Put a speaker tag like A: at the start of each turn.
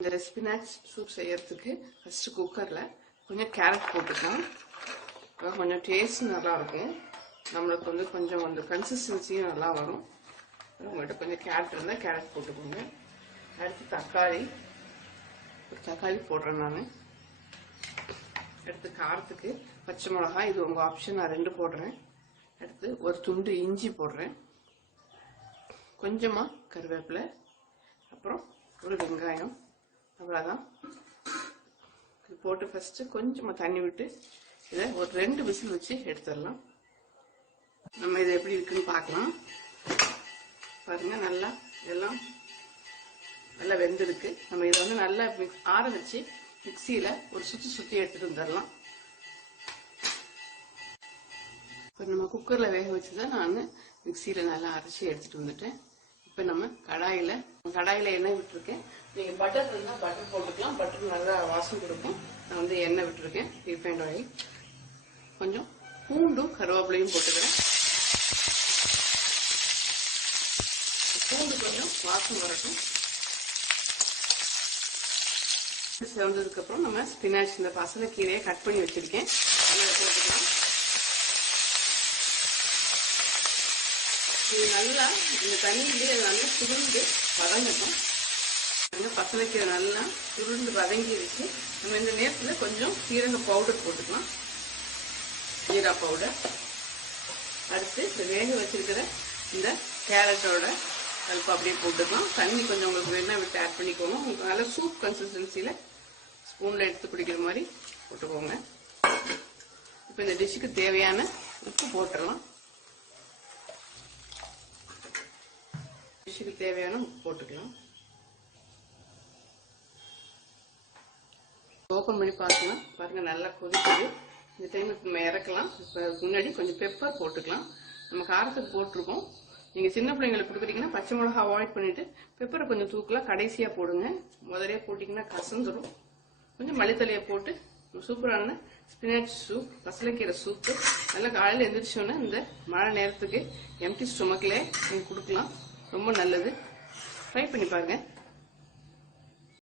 A: இந்த spinach soup செய்யறதுக்கு first குக்கரில் கொஞ்சம் கேரட் போட்டுக்கலாம் கொஞ்சம் டேஸ்ட் நல்லா இருக்கும். நம்மளுக்கு வந்து கொஞ்சம் வந்து கன்சிஸ்டன்சியும் நல்லா வரும். உங்கள்கிட்ட கொஞ்சம் கேரட் இருந்தால் கேரட் போட்டுக்கோங்க. அடுத்து தக்காளி. ஒரு தக்காளி போடுறேன் நான். அடுத்து காரத்துக்கு பச்சை மிளகாய். இது உங்கள் ஆப்ஷன் நான் ரெண்டு போடுறேன். அடுத்து ஒரு துண்டு இஞ்சி போடுறேன். கொஞ்சமாக கருவேப்பிலை. அப்புறம் ஒரு வெங்காயம். அவ்வளோதான் இது போட்டு ஃபஸ்ட்டு கொஞ்சமாக தண்ணி விட்டு இதை ஒரு ரெண்டு விசில் வச்சு எடுத்துடலாம். நம்ம இது எப்படி இருக்குன்னு பார்க்கலாம். பாருங்க நல்லா இதெல்லாம் நல்லா வெந்திருக்கு. நம்ம இதை வந்து நல்லா மிக்ஸ் ஆற வச்சு மிக்சியில் ஒரு சுற்றி சுற்றி எடுத்துகிட்டு வந்துடலாம். இப்போ நம்ம குக்கரில் வேக வச்சு தான் நான் மிக்சியில் நல்லா அரைச்சி எடுத்துகிட்டு வந்துட்டேன். இப்போ நம்ம கடாயில் கடாயில் எண்ணெய் விட்டுருக்கேன். நீங்கள் பட்டர் இருந்தால் பட்டர் போட்டுக்கலாம். பட்டர் நல்லா வாசம் கொடுக்கும். நான் வந்து எண்ணெய் விட்டுருக்கேன். ரீஃபைண்ட் ஆயில் கொஞ்சம் பூண்டும் கருவேப்பிலையும் போட்டுக்கிறேன். பூண்டு கொஞ்சம் வாசம் வரட்டும். சேர்ந்ததுக்கு அப்புறம் நம்ம ஸ்பினாச் இந்த பசலைக்கீரையை கட் பண்ணி வச்சிருக்கேன். போட்டுக்கலாம் இது நல்லா இந்த தண்ணியிலே நல்லா சுருண்டு வதங்கட்டும். பச்சை பசலைக்கீரை நல்லா சுருண்டு வதங்கிடுச்சு. நம்ம இந்த நேரத்தில் கொஞ்சம் சீரக பவுடர் போட்டுக்கலாம். ஜீரா பவுடர் அடுத்து இந்த வேக வச்சிருக்கிற இந்த கேரட்டோட கல்ப்பு அப்படியே போட்டுக்கலாம். தண்ணி கொஞ்சம் உங்களுக்கு வேணா விட்டு ஆட் பண்ணிக்கோங்க. உங்களுக்கு நல்ல சூப் கன்சிஸ்டன்சியில் ஸ்பூனில் எடுத்து குடிக்கிற மாதிரி போட்டுக்கோங்க. இப்போ இந்த டிஷ்ஷுக்கு தேவையான உப்பு போட்டுடலாம். டிஷ்ஷுக்கு தேவையான உப்பு போட்டுக்கலாம். ஓப்பன் பண்ணி பார்க்கலாம். பாருங்க நல்லா கொதிக்குது. இந்த டைம் இப்போ இறக்கலாம். இப்போ முன்னாடி கொஞ்சம் பெப்பர் போட்டுக்கலாம். நம்ம காரத்துக்கு போட்டிருக்கோம். நீங்கள் சின்ன பிள்ளைங்களுக்கு கொடுக்குறீங்கன்னா பச்சை மிளகா அவாய்ட் பண்ணிட்டு பெப்பரை கொஞ்சம் தூக்கலாம். கடைசியாக போடுங்க. முதலே போட்டிங்கன்னா கசந்துடும் கொஞ்சம் மளித்தலையை போட்டு சூப்பரான ஸ்பினாச் சூப் பசலைக்கீரை சூப்பு நல்லா காலையில் எந்திரிச்சோன்னே இந்த மழை நேரத்துக்கு எம்டி ஸ்டொமக்கில் நீங்கள் கொடுக்கலாம். ரொம்ப நல்லது. ட்ரை பண்ணி பாருங்கள்